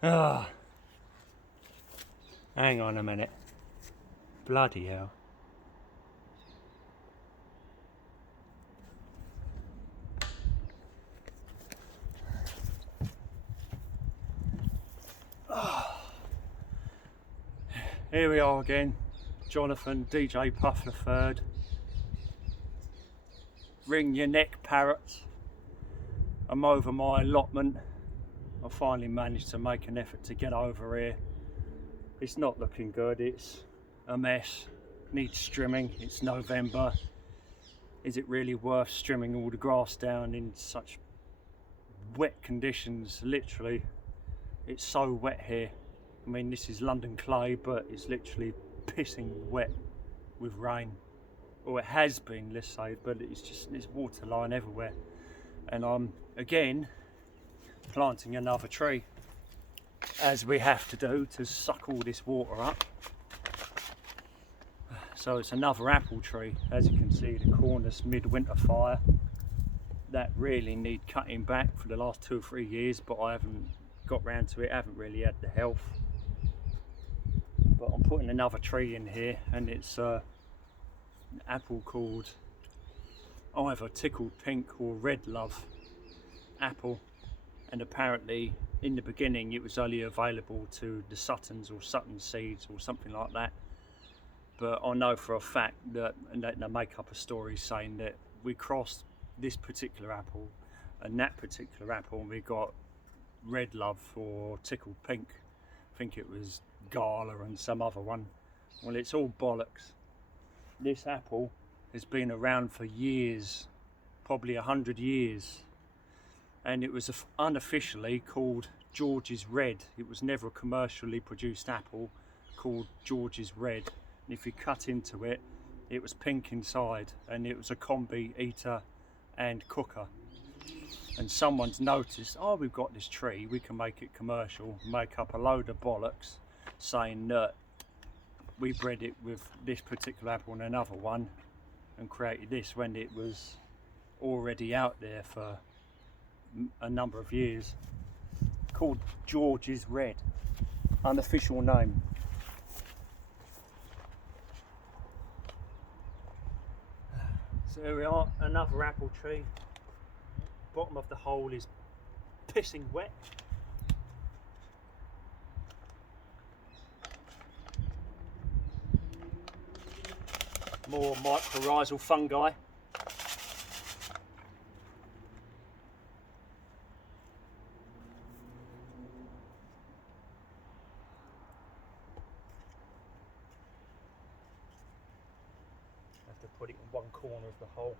Ah, hang on a minute. Bloody hell. Here we are again, Jonathan, DJ Puff the Third. Wring your neck, parrots. I'm over my allotment. I finally managed to make an effort to get over here. It's not looking good, it's a mess, needs trimming. It's November. Is it really worth trimming all the grass down in such wet conditions? Literally, it's so wet here. I mean, this is London clay, but it's literally pissing wet with rain. Or it has been, let's say, but there's water lying everywhere. And I'm again planting another tree, as we have to do to suck all this water up. So it's another apple tree. As you can see, the corners mid-winter fire that really need cutting back for the last 2 or 3 years, but I haven't got round to it. I haven't really had the health. But I'm putting another tree in here, and it's an apple called either tickled pink or red love apple, and apparently in the beginning it was only available to the Suttons or Sutton seeds or something like that. But I know for a fact that, and they make up a story saying that we crossed this particular apple and that particular apple, and we got red love or tickled pink. I think it was Gala and some other one. Well, it's all bollocks. This apple has been around for years, probably 100 years, and it was unofficially called George's Red. It was never a commercially produced apple called George's Red. And if you cut into it, it was pink inside, and it was a combi eater and cooker. And someone's noticed, oh, we've got this tree, we can make it commercial, make up a load of bollocks saying that we bred it with this particular apple and another one and created this, when it was already out there for a number of years. Called George's Red, unofficial name. So here we are, another apple tree. Bottom of the hole is pissing wet. More mycorrhizal fungi. Have to put it in one corner of the hole.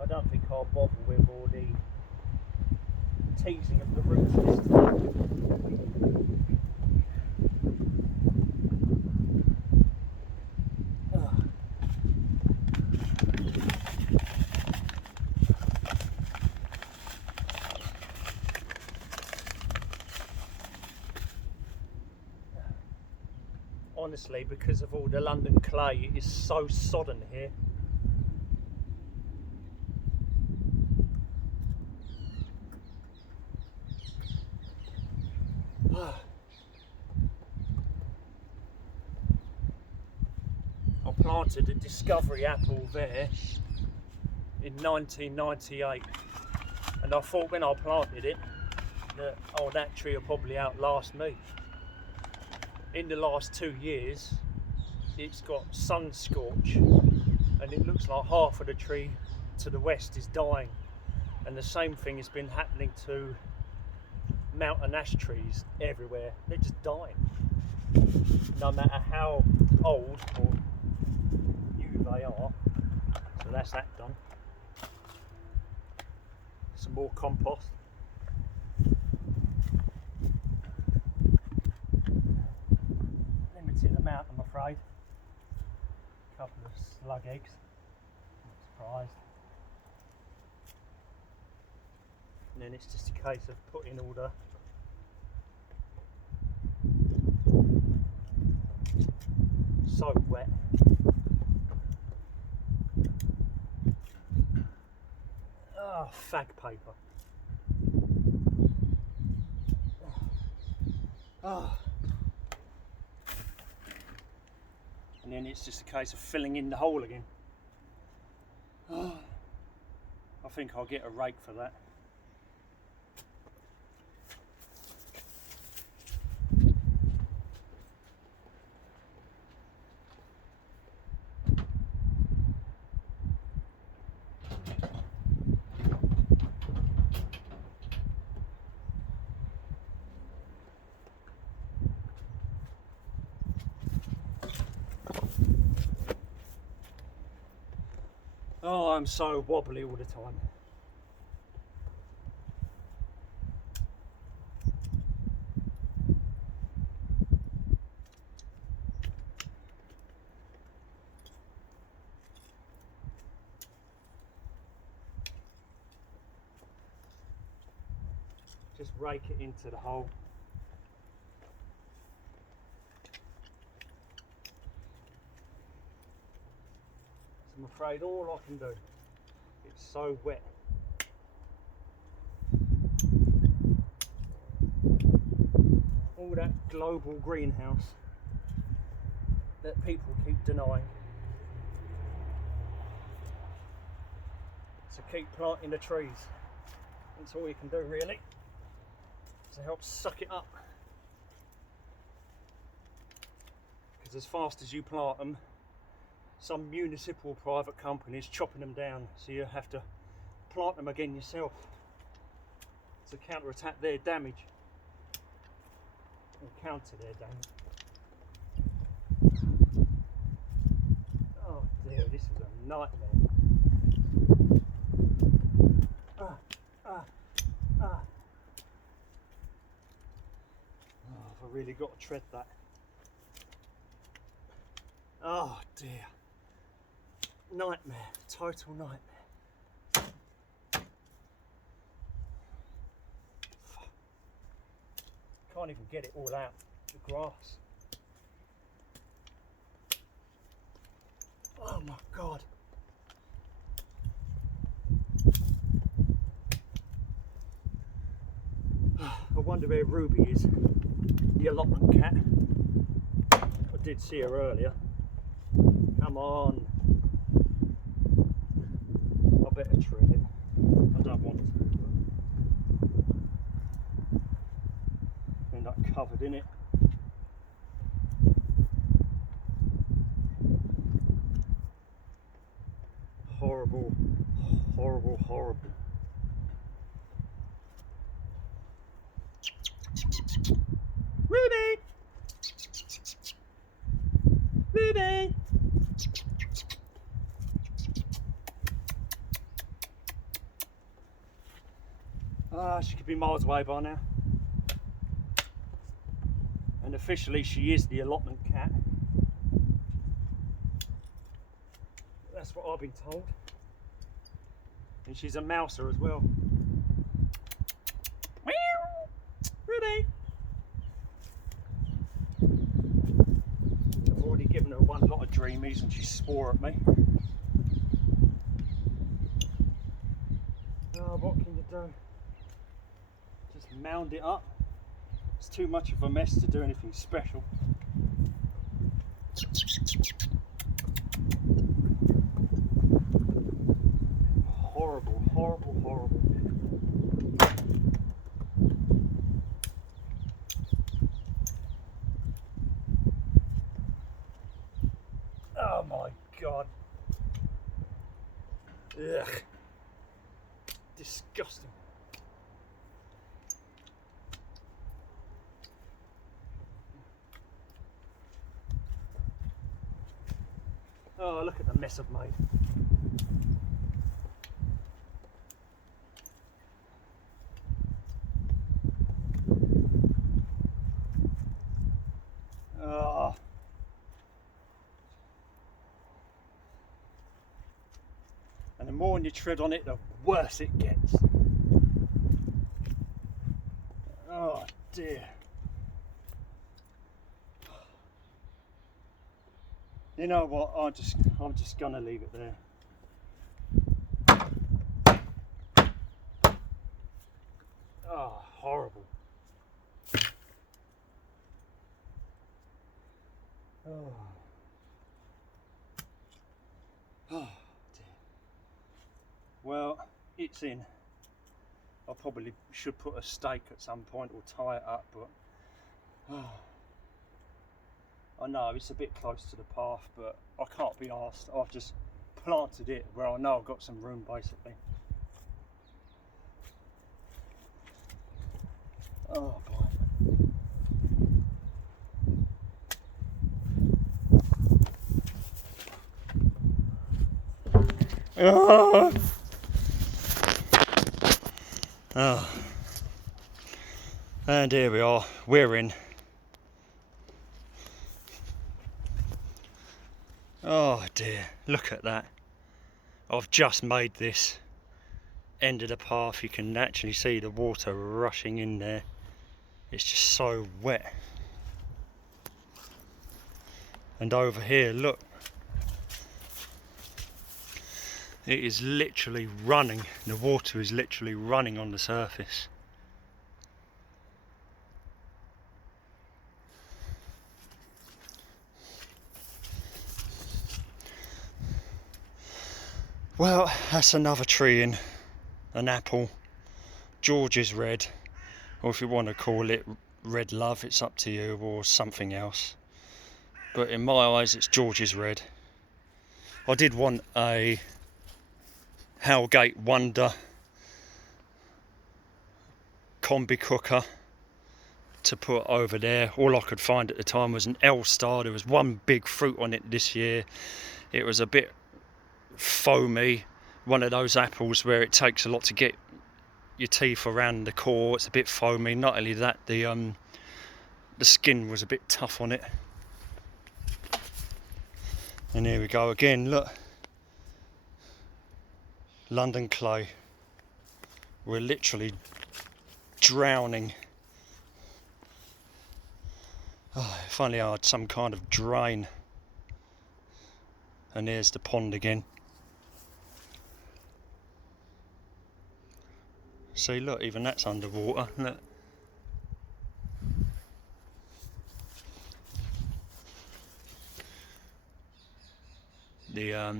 I don't think I'll bother with all the teasing of the roots this time. Honestly, because of all the London clay, it is so sodden here. I planted a discovery apple there in 1998, and I thought when I planted it that, oh, that tree will probably outlast me. In the last 2 years it's got sun scorch, and it looks like half of the tree to the west is dying, and the same thing has been happening to mountain ash trees everywhere. They're just dying, no matter how old or new they are. So that's that done. Some more compost. Limited amount, I'm afraid. A couple of slug eggs. Not surprised. And then it's just a case of putting all the so wet. Oh, fag paper. Oh. And then it's just a case of filling in the hole again. Oh. I think I'll get a rake for that. Oh, I'm so wobbly all the time. Just rake it into the hole. I'm afraid all I can do. It's so wet. All that global greenhouse that people keep denying. So keep planting the trees. That's all you can do really, to help suck it up. Because as fast as you plant them, some municipal private companies chopping them down, so you have to plant them again yourself to counterattack their damage or counter their damage. Oh dear, this is a nightmare. Oh, I've really got to tread that. Oh dear. Nightmare, total nightmare. Can't even get it all out, the grass. Oh my God. I wonder where Ruby is, the allotment cat. I did see her earlier. Come on. I better tread it. I don't want to. End up covered in it. Horrible, horrible, horrible. Ruby! Ruby! Ah, she could be miles away by now. And officially she is the allotment cat. That's what I've been told. And she's a mouser as well. Ruby! I've already given her one lot of dreamies and she swore at me. Oh, what can you do? Just mound it up. It's too much of a mess to do anything special. Horrible, horrible, horrible. Oh my God. Ugh. Disgusting. Oh, look at the mess I've made. Oh. And the more you tread on it, the worse it gets. Oh dear. You know what? I'm just gonna leave it there. Oh, horrible. Oh. Oh dear. Well, it's in. I probably should put a stake at some point or tie it up, but I know it's a bit close to the path, but I can't be arsed. I've just planted it where I know I've got some room basically. Oh boy. Oh. Oh. And here we are, we're in. Oh dear, look at that. I've just made this end of the path. You can actually see the water rushing in there. It's just so wet. And over here, look. It is literally running. The water is literally running on the surface. Well, that's another tree in, an apple, George's red, or if you want to call it red love, it's up to you, or something else. But in my eyes, it's George's red. I did want a Howgate Wonder combi cooker to put over there. All I could find at the time was an L-Star. There was one big fruit on it this year. It was a bit foamy, one of those apples where it takes a lot to get your teeth around the core. It's a bit foamy. Not only that, the skin was a bit tough on it. And here we go again, look. London clay. We're literally drowning. Oh, if only I had some kind of drain. And there's the pond again. See, look, even that's underwater. Look. The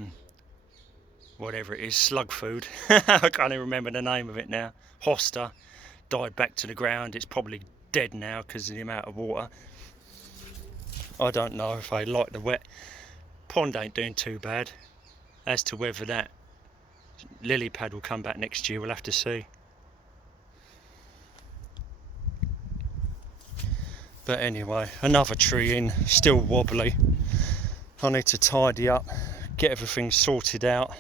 whatever it is, slug food. I can't even remember the name of it now. Hosta died back to the ground. It's probably dead now because of the amount of water. I don't know if I like the wet. Pond ain't doing too bad. As to whether that lily pad will come back next year, we'll have to see. But anyway, another tree in, still wobbly. I need to tidy up, get everything sorted out,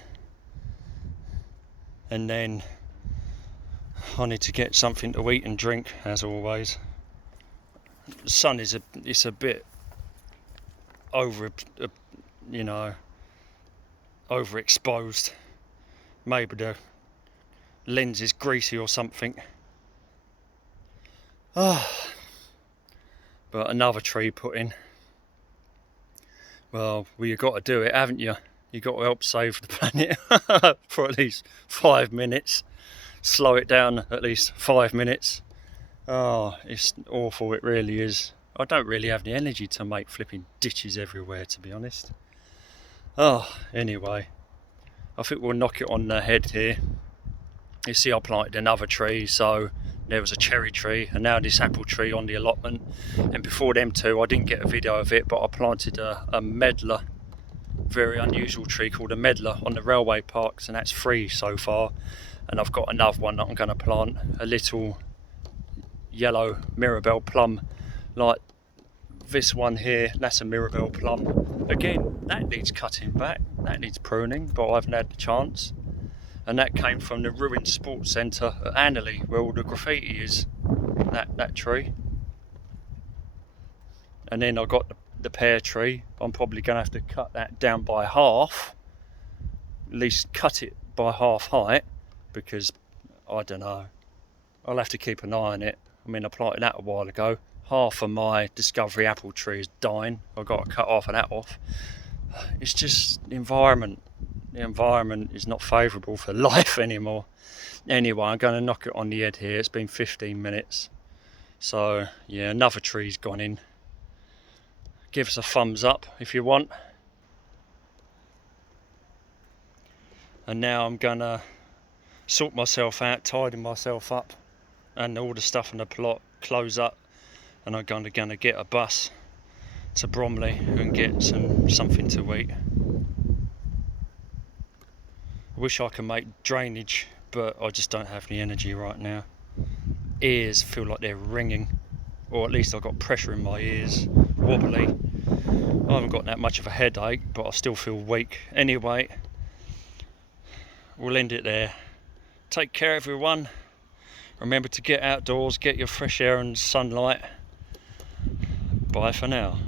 and then I need to get something to eat and drink, as always. The sun is it's a bit overexposed. Maybe the lens is greasy or something. But another tree put in. Well, you've got to do it, haven't you? You've got to help save the planet for at least 5 minutes. Slow it down at least 5 minutes. Oh, it's awful, it really is. I don't really have the energy to make flipping ditches everywhere, to be honest. Oh, anyway. I think we'll knock it on the head here. You see, I planted another tree, so there was a cherry tree and now this apple tree on the allotment. And before them two, I didn't get a video of it, but I planted a medlar, very unusual tree called a medlar on the railway parks, and that's 3 so far. And I've got another one that I'm going to plant, a little yellow Mirabelle plum, like this one here. That's a Mirabelle plum. Again, that needs cutting back, that needs pruning, but I haven't had the chance. And that came from the ruined sports centre at Annerley, where all the graffiti is, that tree. And then I got the pear tree. I'm probably going to have to cut that down by half, at least cut it by half height, because I don't know, I'll have to keep an eye on it. I mean, I planted that a while ago. Half of my Discovery apple tree is dying. I've got to cut half of that off. it's just the environment is not favourable for life anymore. Anyway, I'm going to knock it on the head here. It's been 15 minutes, so yeah, another tree's gone in. Give us a thumbs up if you want. And now I'm gonna sort myself out, tidy myself up, and all the stuff in the plot, close up, and I'm gonna get a bus to Bromley and get something to eat. I wish I could make drainage, but I just don't have the energy right now. Ears feel like they're ringing, or at least I've got pressure in my ears, wobbly. I haven't got that much of a headache, but I still feel weak. Anyway, we'll end it there. Take care, everyone. Remember to get outdoors, get your fresh air and sunlight. Bye for now.